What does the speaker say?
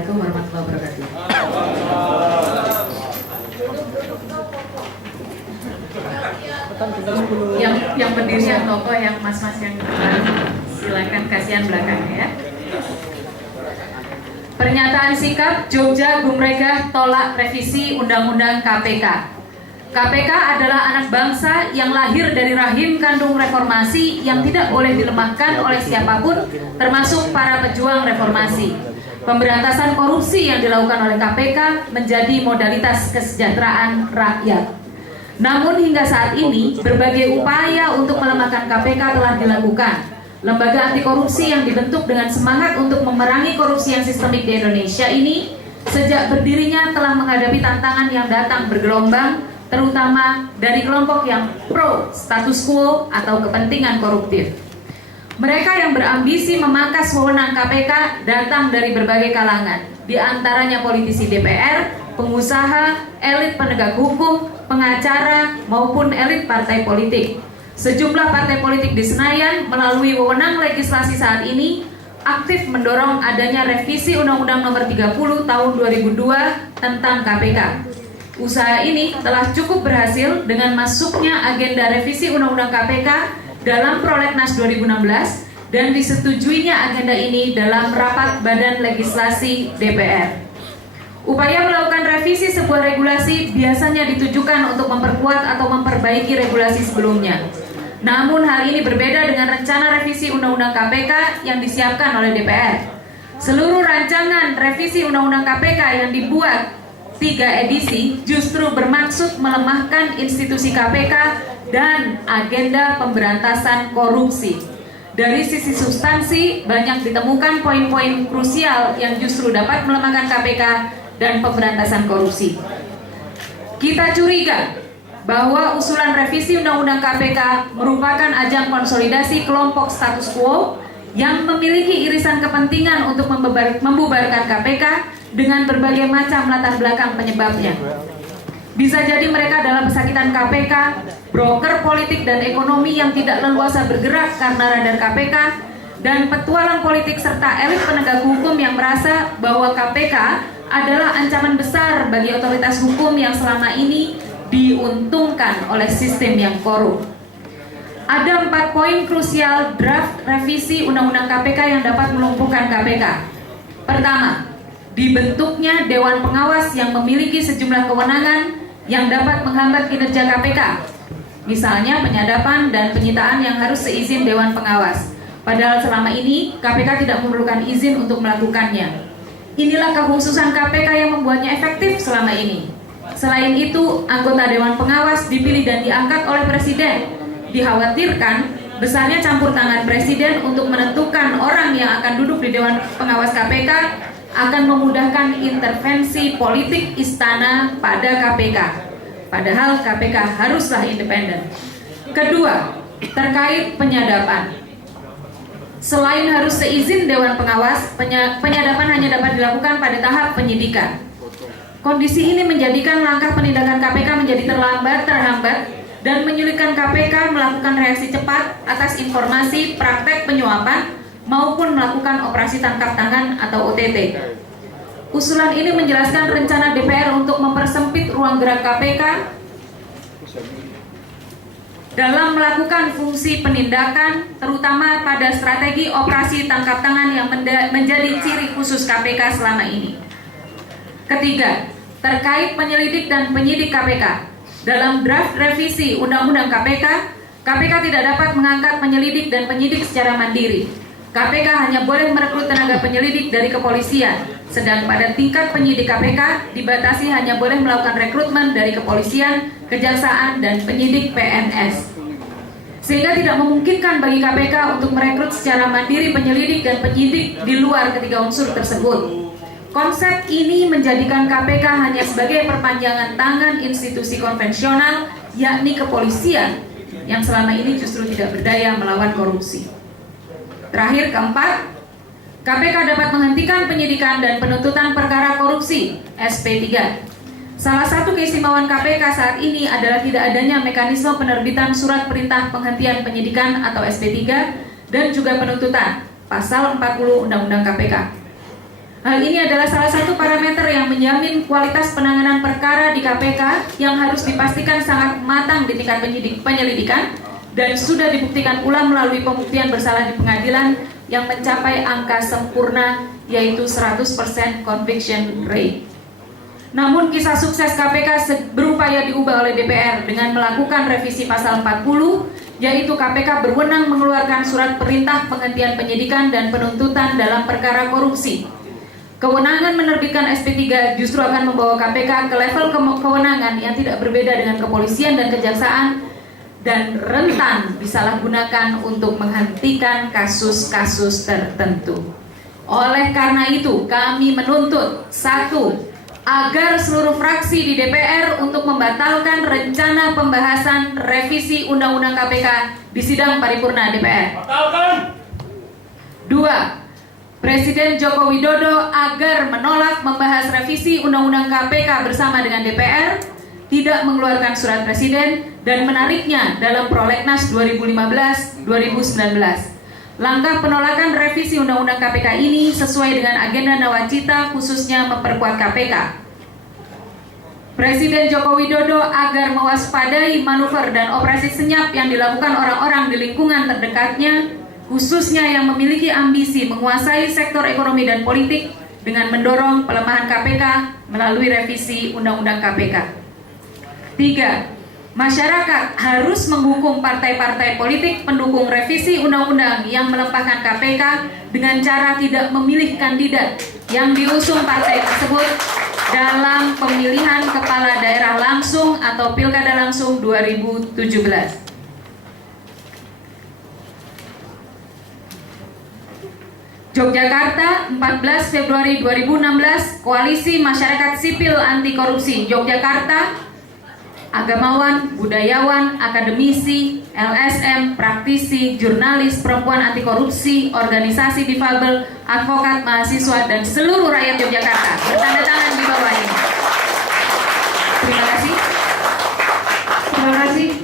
Assalamualaikum warahmatullahi wabarakatuh. Yang berdiri yang tokoh, yang mas-mas yang silakan kasihan belakangnya ya. Pernyataan sikap Jogja Gumregah tolak revisi Undang-Undang KPK. KPK adalah anak bangsa yang lahir dari rahim kandung reformasi yang tidak boleh dilemahkan oleh siapapun, termasuk para pejuang reformasi. Pemberantasan korupsi yang dilakukan oleh KPK menjadi modalitas kesejahteraan rakyat. Namun hingga saat ini, berbagai upaya untuk melemahkan KPK telah dilakukan. Lembaga anti korupsi yang dibentuk dengan semangat untuk memerangi korupsi yang sistemik di Indonesia ini, sejak berdirinya telah menghadapi tantangan yang datang bergelombang, terutama dari kelompok yang pro status quo atau kepentingan koruptif. Mereka yang berambisi memangkas wewenang KPK datang dari berbagai kalangan, di antaranya politisi DPR, pengusaha, elit penegak hukum, pengacara, maupun elit partai politik. Sejumlah partai politik di Senayan melalui wewenang legislasi saat ini aktif mendorong adanya revisi Undang-Undang Nomor 30 Tahun 2002 tentang KPK. Usaha ini telah cukup berhasil dengan masuknya agenda revisi Undang-Undang KPK dalam Prolegnas 2016 dan disetujuinya agenda ini dalam rapat Badan Legislasi DPR. Upaya melakukan revisi sebuah regulasi biasanya ditujukan untuk memperkuat atau memperbaiki regulasi sebelumnya. Namun hal ini berbeda dengan rencana revisi Undang-Undang KPK yang disiapkan oleh DPR. Seluruh rancangan revisi Undang-Undang KPK yang dibuat 3 edisi justru bermaksud melemahkan institusi KPK dan agenda pemberantasan korupsi. Dari sisi substansi, banyak ditemukan poin-poin krusial yang justru dapat melemahkan KPK dan pemberantasan korupsi. Kita curiga bahwa usulan revisi Undang-Undang KPK merupakan ajang konsolidasi kelompok status quo yang memiliki irisan kepentingan untuk membubarkan KPK dengan berbagai macam latar belakang penyebabnya. Bisa jadi mereka adalah pesakitan KPK, broker politik dan ekonomi yang tidak leluasa bergerak karena radar KPK, dan petualang politik serta elit penegak hukum yang merasa bahwa KPK adalah ancaman besar bagi otoritas hukum yang selama ini diuntungkan oleh sistem yang korup. Ada 4 poin krusial draft revisi Undang-Undang KPK yang dapat melumpuhkan KPK. Pertama, dibentuknya Dewan Pengawas yang memiliki sejumlah kewenangan yang dapat menghambat kinerja KPK. Misalnya penyadapan dan penyitaan yang harus seizin Dewan Pengawas. Padahal selama ini KPK tidak memerlukan izin untuk melakukannya. Inilah kekhususan KPK yang membuatnya efektif selama ini. Selain itu, anggota Dewan Pengawas dipilih dan diangkat oleh Presiden. Dikhawatirkan besarnya campur tangan Presiden untuk menentukan orang yang akan duduk di Dewan Pengawas KPK akan memudahkan intervensi politik istana pada KPK. Padahal KPK haruslah independen. Kedua, terkait penyadapan. Selain harus seizin Dewan Pengawas, penyadapan hanya dapat dilakukan pada tahap penyidikan. Kondisi ini menjadikan langkah penindakan KPK menjadi terhambat, dan menyulitkan KPK melakukan reaksi cepat atas informasi praktek penyuapan maupun melakukan operasi tangkap tangan atau OTT. Usulan ini menjelaskan rencana DPR untuk mempersempit ruang gerak KPK dalam melakukan fungsi penindakan, terutama pada strategi operasi tangkap tangan yang menjadi ciri khusus KPK selama ini. Ketiga, terkait penyelidik dan penyidik KPK. Dalam draft revisi Undang-Undang KPK, KPK tidak dapat mengangkat penyelidik dan penyidik secara mandiri. KPK hanya boleh merekrut tenaga penyelidik dari kepolisian, sedang pada tingkat penyidik KPK dibatasi hanya boleh melakukan rekrutmen dari kepolisian, kejaksaan, dan penyidik PNS. Sehingga tidak memungkinkan bagi KPK untuk merekrut secara mandiri penyelidik dan penyidik di luar ketiga unsur tersebut. Konsep ini menjadikan KPK hanya sebagai perpanjangan tangan institusi konvensional, yakni kepolisian, yang selama ini justru tidak berdaya melawan korupsi. Terakhir, keempat, KPK dapat menghentikan penyidikan dan penuntutan perkara korupsi (SP3). Salah satu keistimewaan KPK saat ini adalah tidak adanya mekanisme penerbitan surat perintah penghentian penyidikan atau SP3 dan juga penuntutan, pasal 40 Undang-Undang KPK. Hal ini adalah salah satu parameter yang menjamin kualitas penanganan perkara di KPK yang harus dipastikan sangat matang di tingkat penyelidikan dan sudah dibuktikan pula melalui pembuktian bersalah di pengadilan yang mencapai angka sempurna yaitu 100% conviction rate. Namun kisah sukses KPK berupaya diubah oleh DPR dengan melakukan revisi pasal 40, yaitu KPK berwenang mengeluarkan surat perintah penghentian penyidikan dan penuntutan dalam perkara korupsi. Kewenangan menerbitkan SP3 justru akan membawa KPK ke level kewenangan yang tidak berbeda dengan kepolisian dan kejaksaan dan rentan disalahgunakan untuk menghentikan kasus-kasus tertentu. Oleh karena itu, kami menuntut 1. Agar seluruh fraksi di DPR untuk membatalkan rencana pembahasan revisi Undang-Undang KPK di sidang paripurna DPR. Batalkan. 2. Presiden Joko Widodo agar menolak membahas revisi Undang-Undang KPK bersama dengan DPR, tidak mengeluarkan surat presiden dan menariknya dalam Prolegnas 2015-2019. Langkah penolakan revisi Undang-Undang KPK ini sesuai dengan agenda Nawacita khususnya memperkuat KPK. Presiden Joko Widodo agar mewaspadai manuver dan operasi senyap yang dilakukan orang-orang di lingkungan terdekatnya, khususnya yang memiliki ambisi menguasai sektor ekonomi dan politik dengan mendorong pelemahan KPK melalui revisi Undang-Undang KPK. 3. Masyarakat harus menghukum partai-partai politik pendukung revisi undang-undang yang melemahkan KPK dengan cara tidak memilih kandidat yang diusung partai tersebut dalam pemilihan kepala daerah langsung atau pilkada langsung 2017. Yogyakarta, 14 Februari 2016, Koalisi Masyarakat Sipil Anti Korupsi Yogyakarta, agamawan, budayawan, akademisi, LSM, praktisi, jurnalis, perempuan anti korupsi, organisasi difabel, advokat, mahasiswa, dan seluruh rakyat Yogyakarta bertanda tangan di bawah ini. Terima kasih.